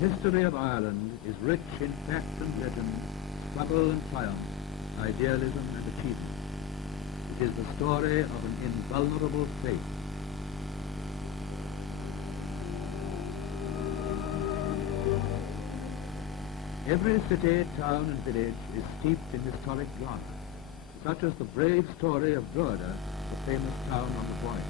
history of Ireland is rich in fact and legend, struggle and triumph, idealism and achievement. It is the story of an invulnerable faith. Every city, town and village is steeped in historic drama, such as the brave story of Drogheda, the famous town on the Boyne.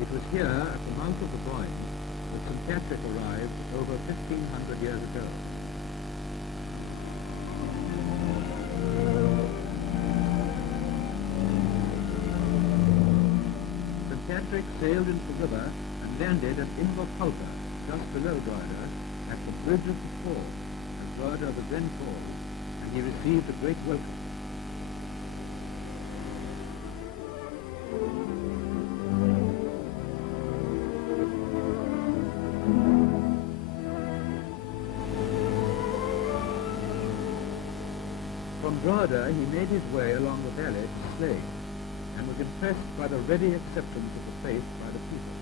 It was here, at the mouth of the Boyne, that St. Patrick arrived over 1,500 years ago. St. Patrick sailed into the river and landed at Inverpulka, just below Drogheda, at the bridge of the fall, as Drogheda was then called, and he received a great welcome. From Drogheda he made his way along the valley to Slane, and was impressed by the ready acceptance of the faith by the people.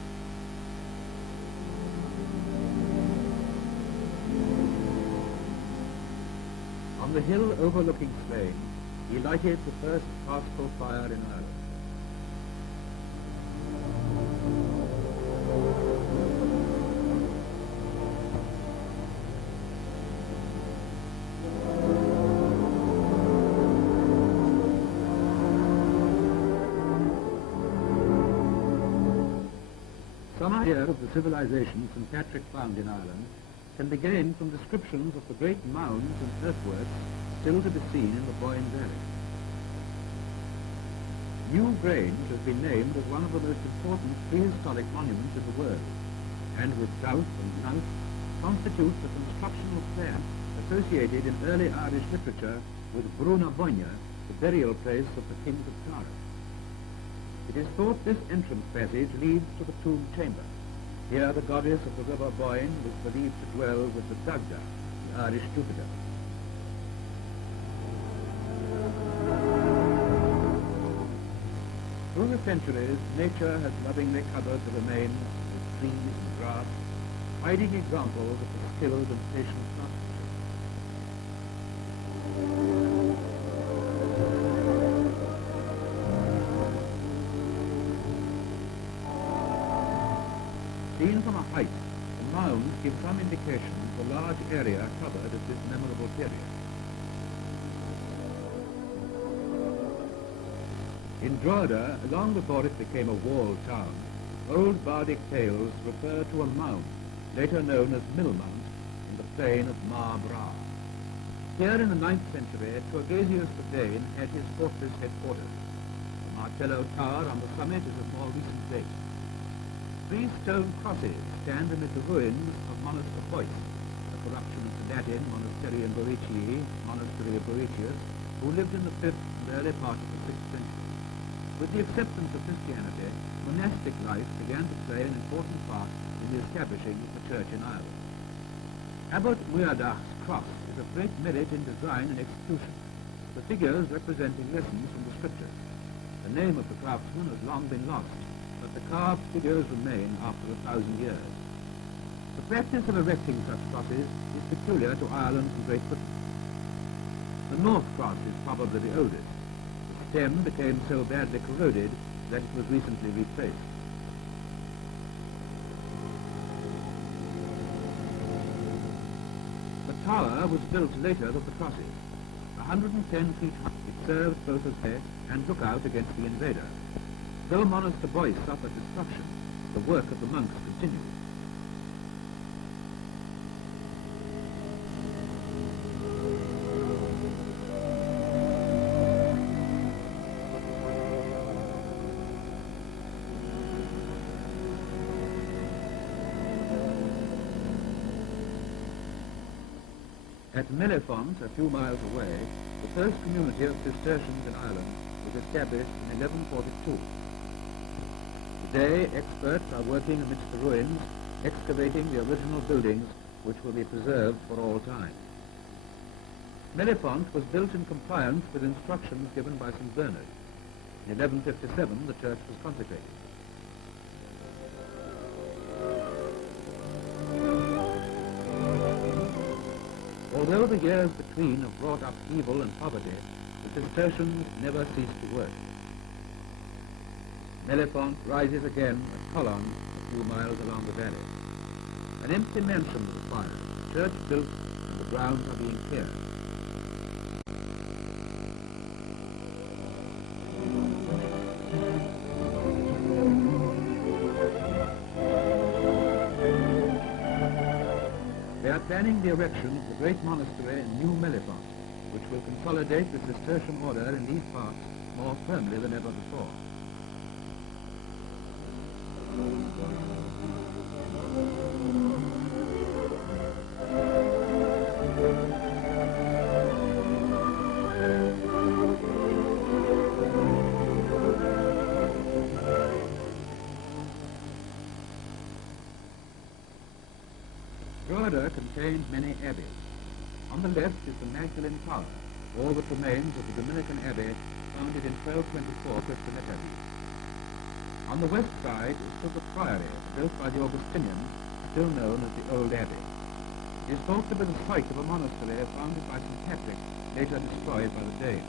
On the hill overlooking Slane, he lighted the first pastoral fire in Ireland. Some idea of the civilization St. Patrick found in Ireland can be gained from descriptions of the great mounds and earthworks still to be seen in the Boyne Valley. New Grange has been named as one of the most important prehistoric monuments in the world, and with Doubt and Knowth constitutes a constructional plan associated in early Irish literature with Bruna Boyne, the burial place of the kings of Tara. It is thought this entrance passage leads to the tomb chamber. Here the goddess of the river Boyne was believed to dwell with the Dagda, the Irish Jupiter. Through the centuries, nature has lovingly covered the remains with trees and grass, hiding examples of the skilled and patient craftsmanship. Seen from a height, the mounds give some indication of the large area covered at this memorable period. In Drogheda, long before it became a walled town, old bardic tales refer to a mound, later known as Millmount, in the plain of Mar Bra. Here in the 9th century, Torgesius the Dane had his fortress headquarters. The Martello Tower on the summit is of more recent date. 3 stone crosses stand amid the ruins of Monaster Boyce, a corruption of the Latin Monasterium Boeticii, Monastery of Boetius, who lived in the 5th and early part of the 6th century. With the acceptance of Christianity, monastic life began to play an important part in the establishing of the church in Ireland. Abbot Muiredach's cross is of great merit in design and execution, the figures representing lessons from the scriptures. The name of the craftsman has long been lost, but the carved figures remain after 1,000 years. The practice of erecting such crosses is peculiar to Ireland and Great Britain. The North Cross is probably the oldest. The stem became so badly corroded that it was recently replaced. The tower was built later than the crosses. 110 feet high, it served both as head and lookout against the invader. Though Monaster Boyce suffered destruction, the work of the monks continued. At Mellifont, a few miles away, the first community of Cistercians in Ireland was established in 1142. Today, experts are working amidst the ruins, excavating the original buildings which will be preserved for all time. Mellifont was built in compliance with instructions given by St. Bernard. In 1157, the church was consecrated. Although the years between have brought upheaval and poverty, the Cistercians never ceased to work. Mellifont rises again at Colon, a few miles along the valley. An empty mansion was acquired, the church built, and the grounds are being cleared. They are planning the erection of the great monastery in New Mellifont, which will consolidate the Cistercian order in these parts more firmly than ever before. Drogheda contained many abbeys. On the left is the Magdalene Tower, all that remains of the Dominican Abbey founded in 1224 Christian Italy. On the west side is still the Priory, built by the Augustinians, still known as the Old Abbey. It is thought to be the site of a monastery founded by St. Patrick, later destroyed by the Danes.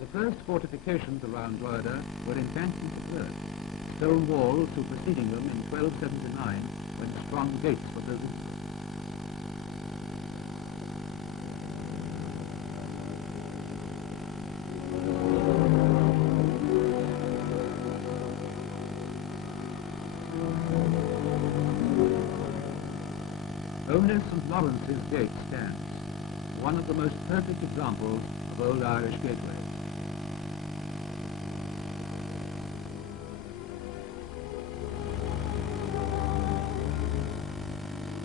The first fortifications around Drogheda were embankments of earth, stone walls superseding them in 1279 when strong gates were built into them. Only St. Lawrence's Gate stands, one of the most perfect examples of old Irish gateways.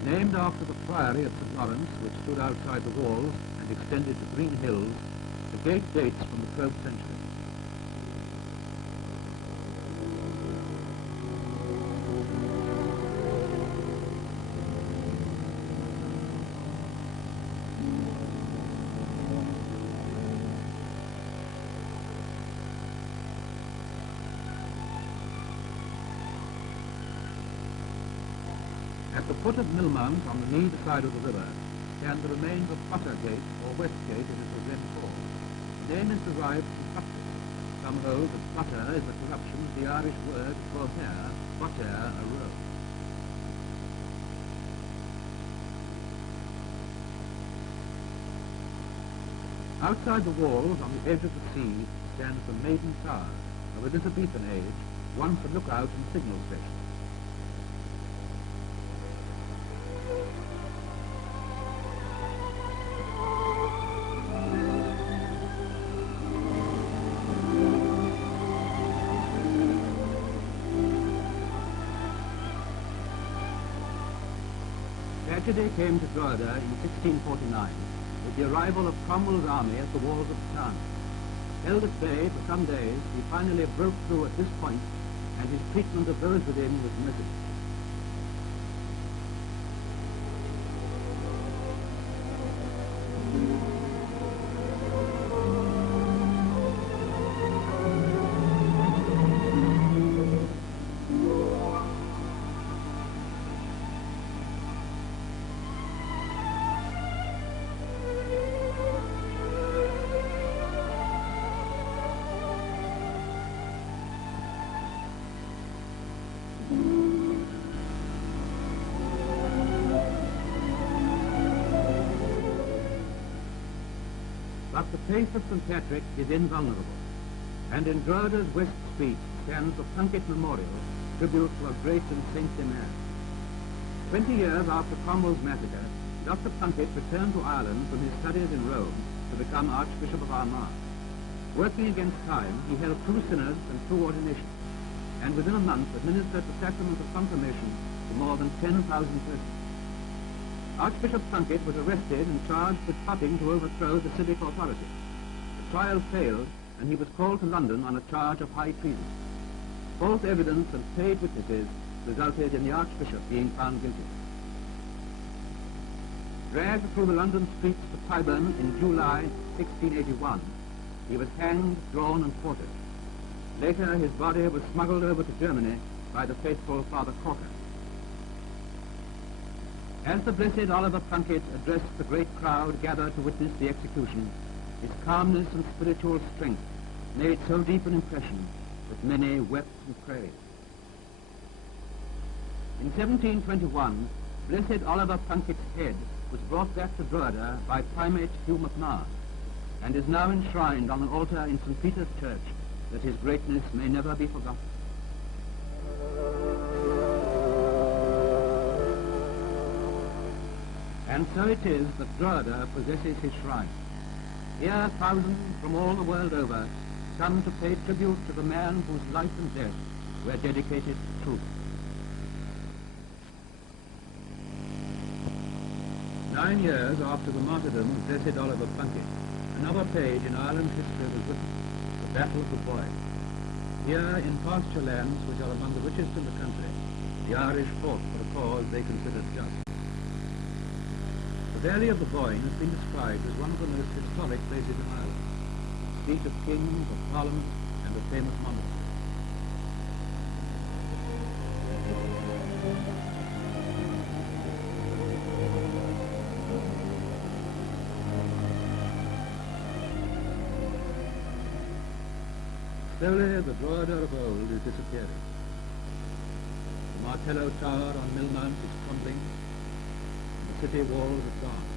Named after the Priory of St. Lawrence, which stood outside the walls and extended to green hills, the gate dates from the 12th century. At the foot of Millmount, on the Mead side of the river, stand the remains of Buttergate, or Westgate as it was then called. The name is derived from butter. Some hold that butter is a corruption of the Irish word for hair, butter a row. Outside the walls, on the edge of the sea, stands the Maiden Tower, of Elizabethan age, once a lookout and signal station. Tragedy came to Drogheda in 1649 with the arrival of Cromwell's army at the walls of the town. Held at bay for some days, he finally broke through at this point, and his treatment of those within was merciless. But the faith of St. Patrick is invulnerable, and in Drogheda's West Street stands the Plunkett Memorial, tribute to a great and saintly man. 20 years after Cromwell's massacre, Dr. Plunkett returned to Ireland from his studies in Rome to become Archbishop of Armagh. Working against time, he held 2 synods and 2 ordinations, and within a month administered the sacrament of confirmation to more than 10,000 persons. Archbishop Plunkett was arrested and charged with plotting to overthrow the civic authority. The trial failed, and he was called to London on a charge of high treason. False evidence and paid witnesses resulted in the Archbishop being found guilty. Dragged through the London streets to Tyburn in July 1681, he was hanged, drawn, and quartered. Later, his body was smuggled over to Germany by the faithful Father Corker. As the Blessed Oliver Plunkett addressed the great crowd gathered to witness the execution, his calmness and spiritual strength made so deep an impression that many wept and prayed. In 1721, Blessed Oliver Plunkett's head was brought back to Drogheda by Primate Hugh MacMahon, and is now enshrined on an altar in St. Peter's Church, that his greatness may never be forgotten. And so it is that Drogheda possesses his shrine. Here thousands from all the world over come to pay tribute to the man whose life and death were dedicated to truth. 9 years after the martyrdom of Blessed Oliver Plunkett, another page in Ireland's history was written, the Battle of the Boyne. Here, in pasture lands which are among the richest in the country, the Irish fought for a cause they considered just. The valley of the Boyne has been described as one of the most historic places in Ireland, the seat of kings, of parliament, and of famous monarchs. Slowly, the Drogheda of old is disappearing. The Martello Tower on Mill Mount is crumbling, and the city walls are gone.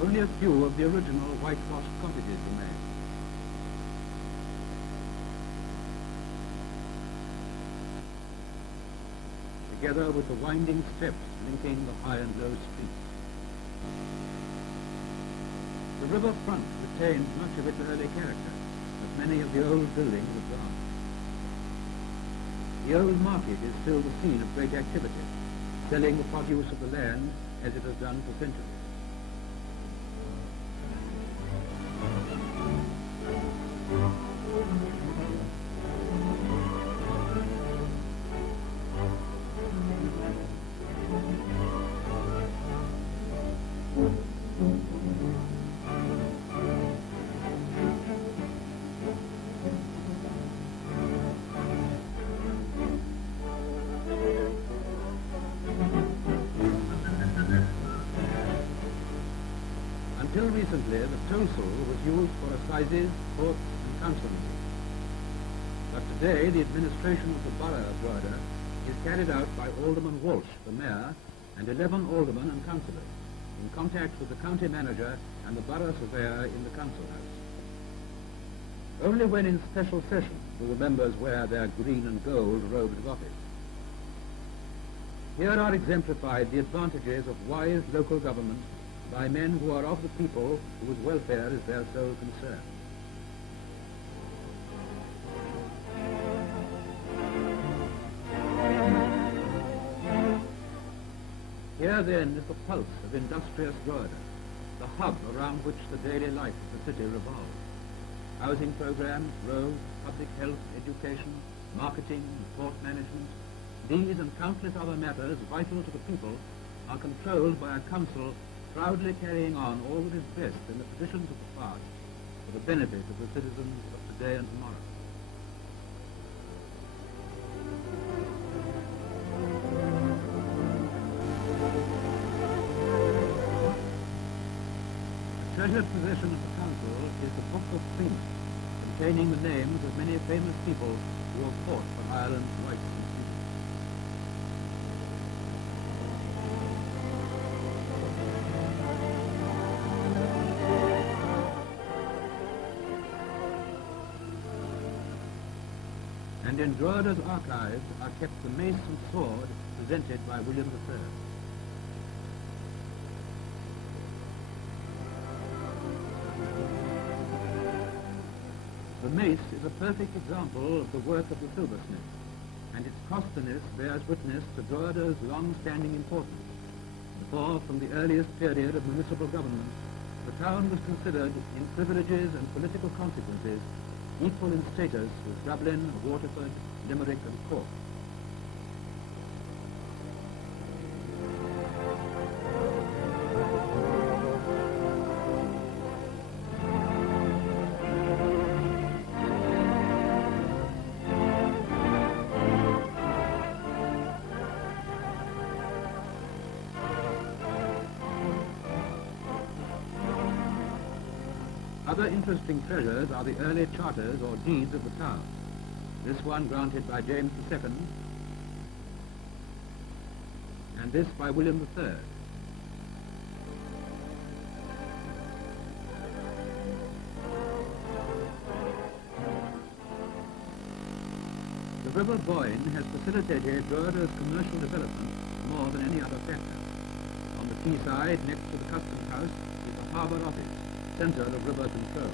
Only a few of the original whitewashed cottages remain. Together with the winding steps linking the high and low streets. The river front retains much of its early character, but many of the old buildings are gone. The old market is still the scene of great activity, selling the produce of the land as it has done for centuries. Until recently, the toll was used for assizes, courts, and council meetings. But today, the administration of the borough of Drogheda is carried out by Alderman Walsh, the mayor, and 11 aldermen and councillors, in contact with the county manager and the borough surveyor in the council house. Only when in special session do the members wear their green and gold robes of office. Here are exemplified the advantages of wise local government by men who are of the people, whose welfare is their sole concern. Here then is the pulse of industrious Drogheda, the hub around which the daily life of the city revolves. Housing programs, roads, public health, education, marketing, and port management, these and countless other matters vital to the people are controlled by a council proudly carrying on all that is best in the traditions of the past for the benefit of the citizens of today and tomorrow. The treasured possession of the council is the Book of Freemen, containing the names of many famous people who have fought for Ireland's rights and freedom. And in Drogheda's archives are kept the mace and sword presented by William III. The mace is a perfect example of the work of the silversmith, and its costliness bears witness to Drogheda's long-standing importance. For from the earliest period of municipal government, the town was considered in privileges and political consequences equal in status with Dublin, Waterford, Limerick and Cork. Other interesting treasures are the early charters or deeds of the town. This one granted by James II and this by William III. The River Boyne has facilitated Drogheda's commercial development more than any other factor. On the quayside, next to the customs house, is the harbour office, centre of river control.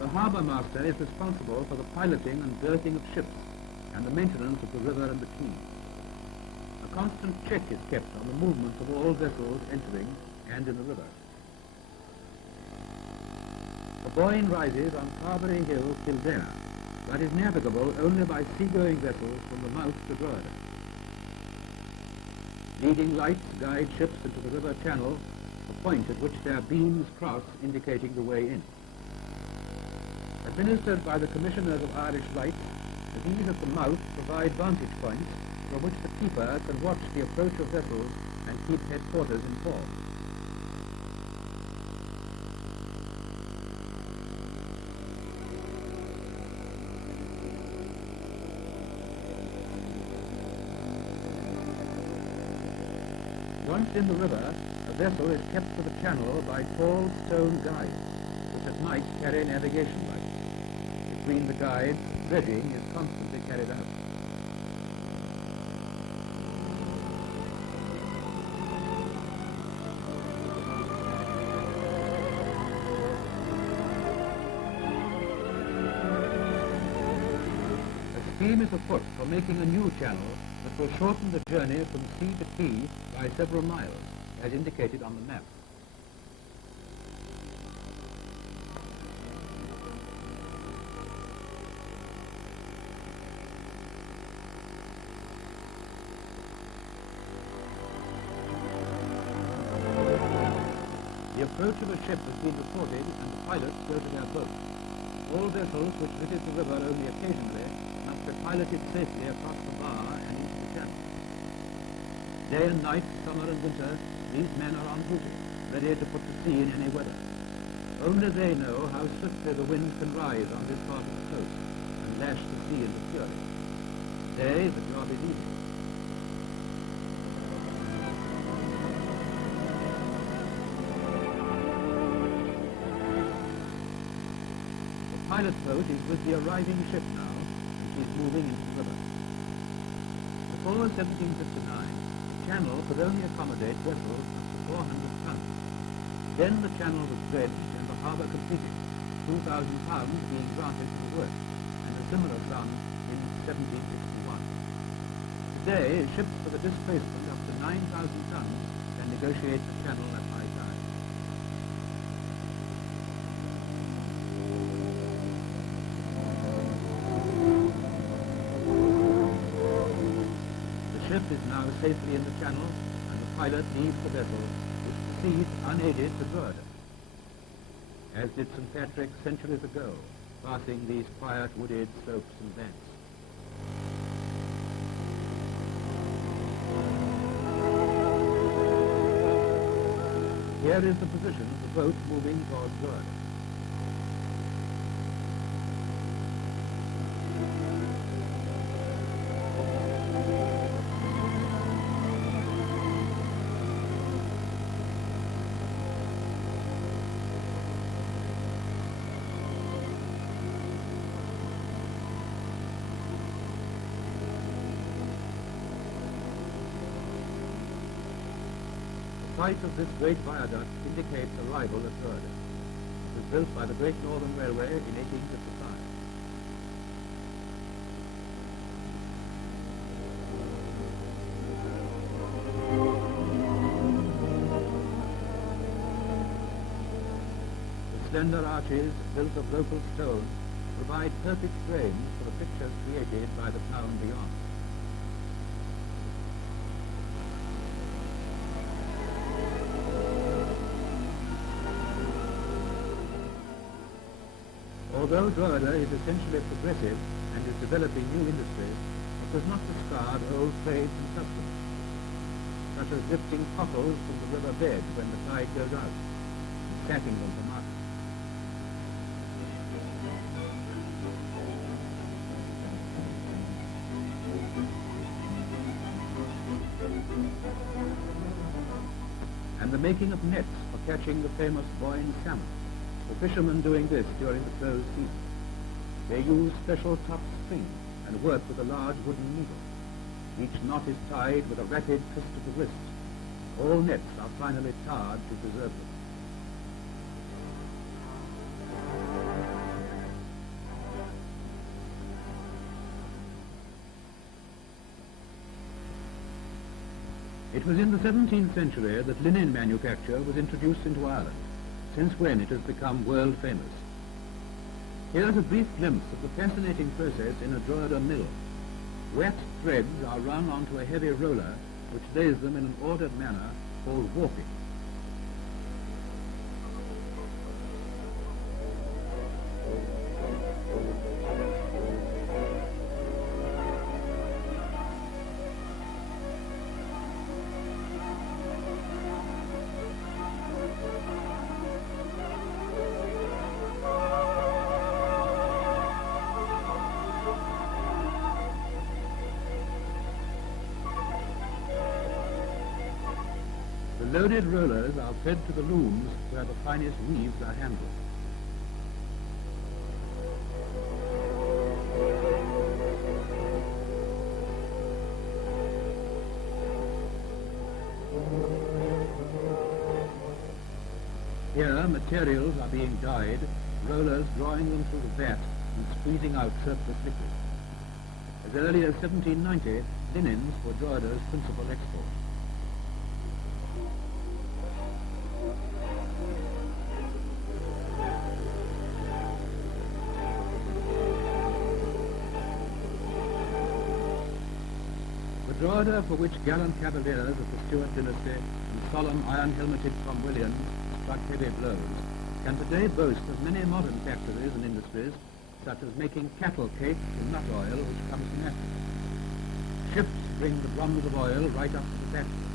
The harbour master is responsible for the piloting and berthing of ships and the maintenance of the river and the quay. A constant check is kept on the movements of all vessels entering and in the river. The Boyne rises on Carberry Hill, Kildare, but is navigable only by seagoing vessels from the mouth to Drogheda. Leading lights guide ships into the river channel, a point at which their beams cross indicating the way in. Administered by the Commissioners of Irish Lights, these at the mouth provide vantage points from which the keeper can watch the approach of vessels and keep headquarters informed. Once in the river, a vessel is kept to the channel by tall stone guides, which at night carry navigation lights. Between the guides, dredging is constantly carried out. A scheme is afoot for making a new channel that will shorten the journey from sea to quay by several miles, as indicated on the map. The approach of a ship has been reported and the pilots go to their boats. All vessels which visit the river only occasionally must be piloted safely across the bar and into the channel. Day and night, summer and winter, these men are on duty, ready to put to sea in any weather. Only they know how swiftly the winds can rise on this part of the coast and lash the sea into fury. Today, the job is easy. The pilot boat is with the arriving ship now, and she is moving into the river. Before 1759, the channel could only accommodate vessels up to 400 tons. Then the channel was dredged and the harbour completed, £2,000 being granted for the work, and a similar sum in 1761. Today, ships for the displacement up to 9,000 tons can negotiate the channel at high tide. The ship is now safely in the channel, and the pilot leaves the vessel, which proceeds unaided to Drogheda, as did St. Patrick centuries ago, passing these quiet wooded slopes and banks. Here is the position of the boat moving towards Drogheda. sight of this great viaduct indicates arrival at Drogheda. It was built by the Great Northern Railway in 1855. The slender arches, built of local stone, provide perfect frames for the pictures created by the town beyond. Although Drogheda is essentially progressive and is developing new industries, it does not discard old trades and customs, such as lifting cockles from the river bed when the tide goes out, and stacking them for market. And the making of nets for catching the famous Boyne salmon. The fishermen doing this during the closed season. They use special tough string and work with a large wooden needle. Each knot is tied with a rapid twist of the wrist. All nets are finally tarred to preserve them. It was in the 17th century that linen manufacture was introduced into Ireland, since when it has become world famous. Here's a brief glimpse of the fascinating process in a Drogheda mill. Wet threads are run onto a heavy roller which lays them in an ordered manner called warping. The loaded rollers are fed to the looms where the finest weaves are handled. Here, materials are being dyed, rollers drawing them through the vat and squeezing out surplus liquid. As early as 1790, linens were Drogheda's principal export. The Drogheda for which gallant cavaliers of the Stuart dynasty and solemn iron-helmeted Cromwellians struck heavy blows can today boast of many modern factories and industries, such as making cattle cakes in nut oil which comes from Africa. Ships bring the drums of oil right up to the factory.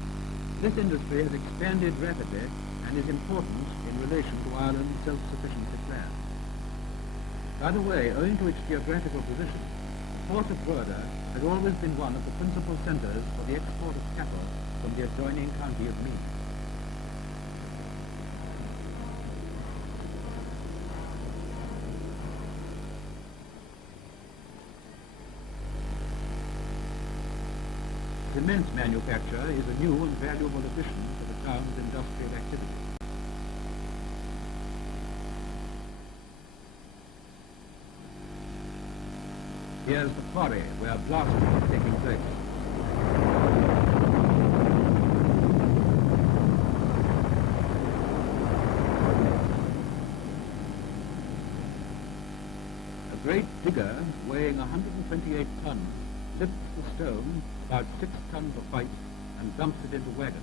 This industry has expanded rapidly and is important in relation to Ireland's self-sufficiency plan. By the way, owing to its geographical position, the port of Drogheda has always been one of the principal centres for the export of cattle from the adjoining county of Meath. Cement manufacture is a new and valuable addition to the town's industrial activity. Here's the quarry where blasting is taking place. A great digger weighing 128 tons lifts the stone about 6 tons of height and dumps it into wagons.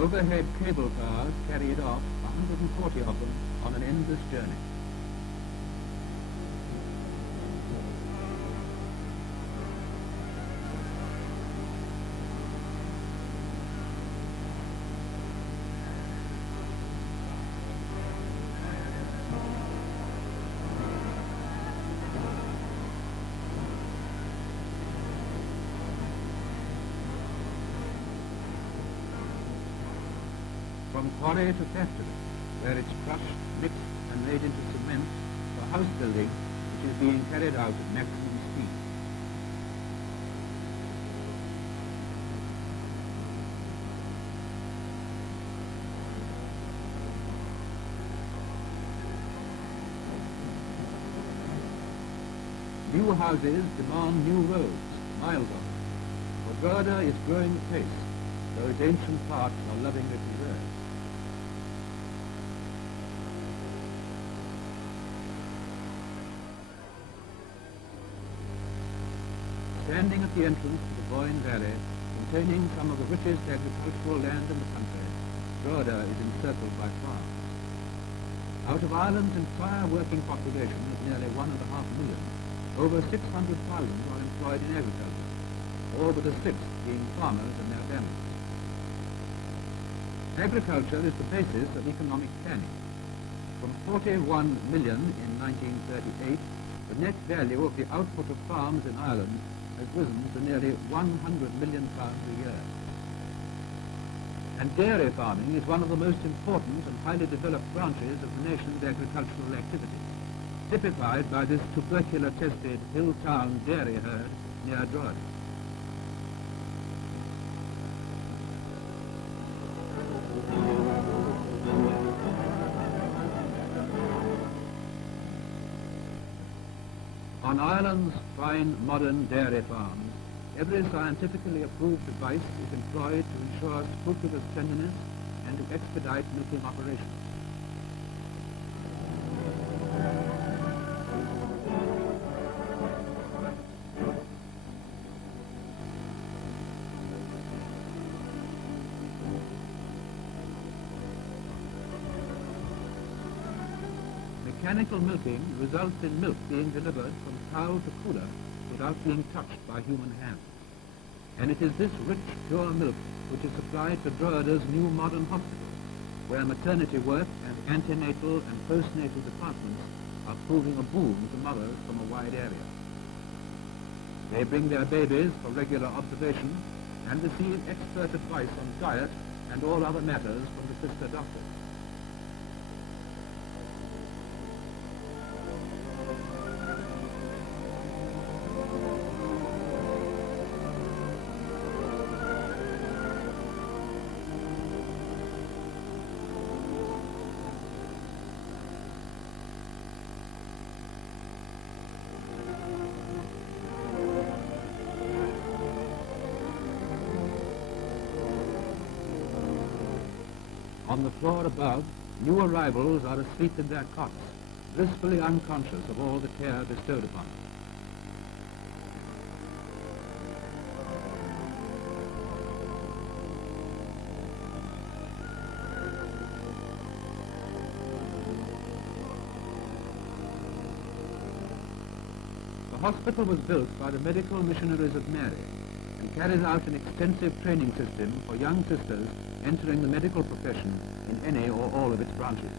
Overhead cable cars carried off 140 of them on an endless journey. from quarry to factory, where it's crushed, mixed, and made into cement for house building, which is being carried out at maximum speed. New houses demand new roads, miles of them, for Drogheda is growing apace, though its ancient parts are lovingly preserved. Standing at the entrance to the Boyne Valley, containing some of the richest agricultural land in the country, Drogheda is encircled by farms. Out of Ireland's entire working population of nearly 1.5 million, over 600,000 are employed in agriculture, all but a sixth being farmers and their families. Agriculture is the basis of economic planning. From 41 million in 1938, the net value of the output of farms in Ireland has risen to nearly 100 million pounds a year. And dairy farming is one of the most important and highly developed branches of the nation's agricultural activity, typified by this tubercular-tested hill town dairy herd near Drogheda. On Ireland's fine modern dairy farms, every scientifically approved device is employed to ensure scrupulous cleanliness and to expedite milking operations. Mechanical milking results in milk being delivered from cow to cooler without being touched by human hands. And it is this rich, pure milk which is supplied to Drogheda's new modern hospital, where maternity work and antenatal and postnatal departments are proving a boon to mothers from a wide area. They bring their babies for regular observation and receive expert advice on diet and all other matters from the sister doctors. On the floor above, new arrivals are asleep in their cots, blissfully unconscious of all the care bestowed upon them. The hospital was built by the medical missionaries of Mary and carries out an extensive training system for young sisters entering the medical profession in any or all of its branches.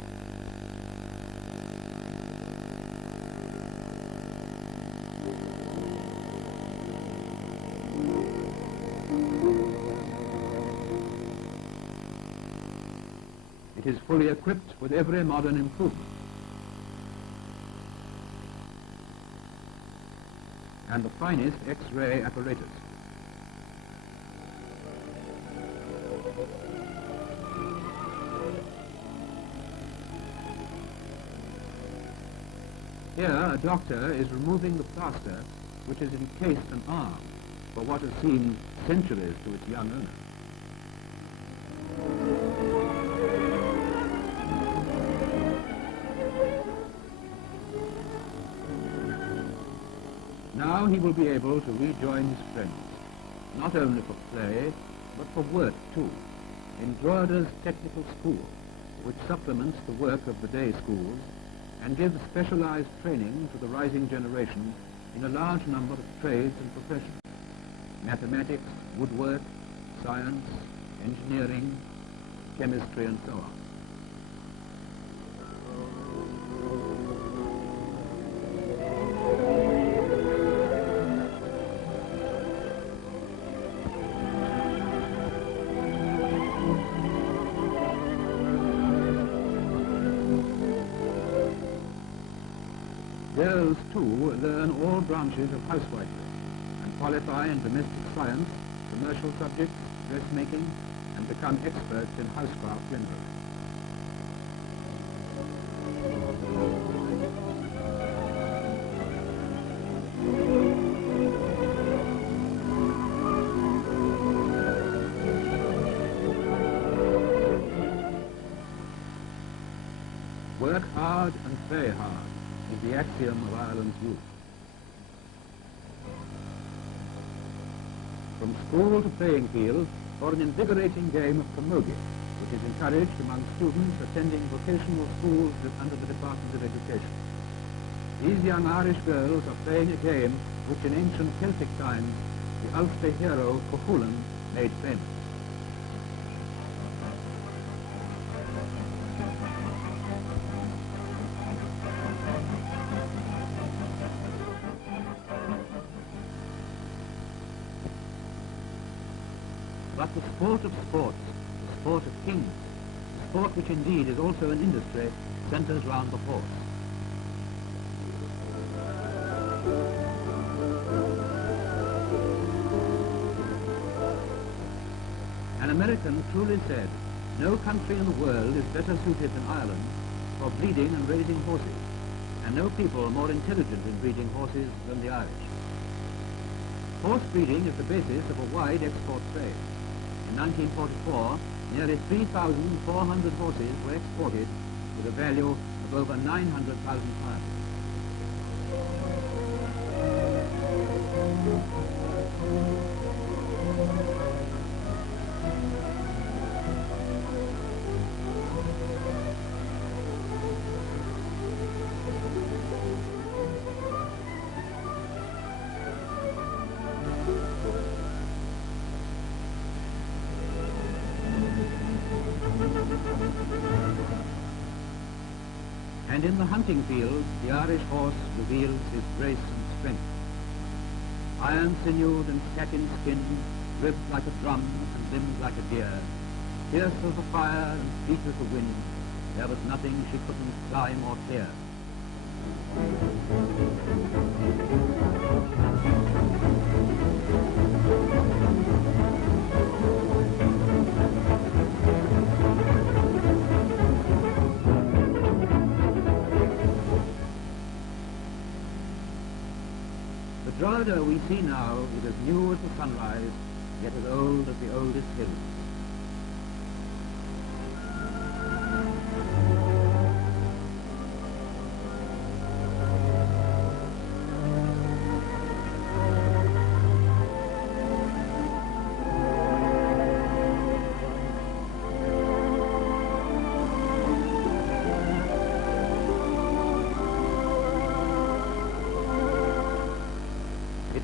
It is fully equipped with every modern improvement, and the finest X-ray apparatus. Here, a doctor is removing the plaster which has encased an arm for what has seemed centuries to its young owner. Now he will be able to rejoin his friends, not only for play, but for work too, in Drogheda's technical school, which supplements the work of the day schools and gives specialized training to the rising generation in a large number of trades and professions: mathematics, woodwork, science, engineering, chemistry, and so on. Girls, too, learn all branches of housewifery and qualify in domestic science, commercial subjects, dressmaking, and become experts in housecraft generally. Work hard and play hard is the axiom of Ireland's youth. From school to playing field, or an invigorating game of camogie, which is encouraged among students attending vocational schools under the Department of Education. These young Irish girls are playing a game which in ancient Celtic times the Ulster hero Cuchulainn made famous. But the sport of sports, the sport of kings, the sport which indeed is also an industry, centres round the horse. An American truly said, "No country in the world is better suited than Ireland for breeding and raising horses, and no people more intelligent in breeding horses than the Irish." Horse breeding is the basis of a wide export trade. In 1944, nearly 3,400 horses were exported with a value of over £900,000. And in the hunting field, the Irish horse reveals his grace and strength. Iron-sinewed and satin-skinned, ribbed like a drum and limbed like a deer, fierce as the fire and fleet as the wind, there was nothing she couldn't climb or clear. The Drogheda we see now is as new as the sunrise, yet as old as the oldest hills.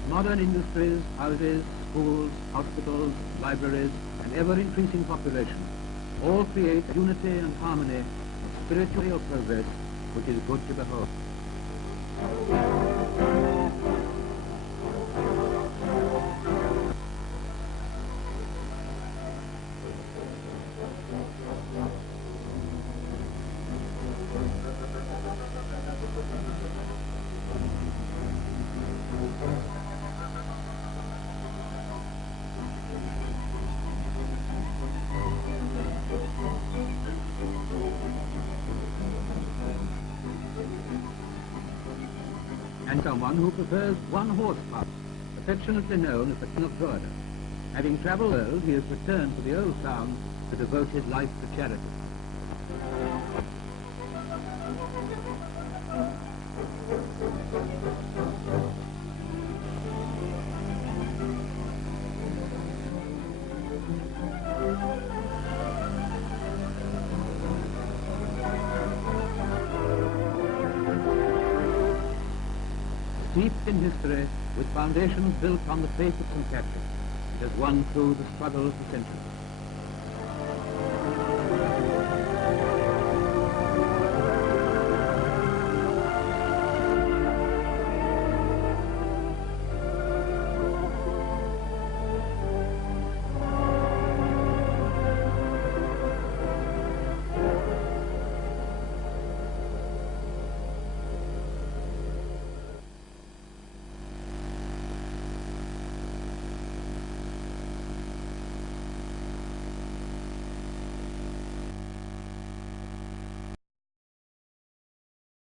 Modern industries, houses, schools, hospitals, libraries, and ever-increasing population all create unity and harmony of spiritual progress which is good to behold. And someone who prefers one horse pup, affectionately known as the King of Drogheda. Having travelled the world, he has returned to the old town to devote his life to charity. Steeped in history, with foundations built on the faith of St. Patrick, it has won through the struggles of centuries.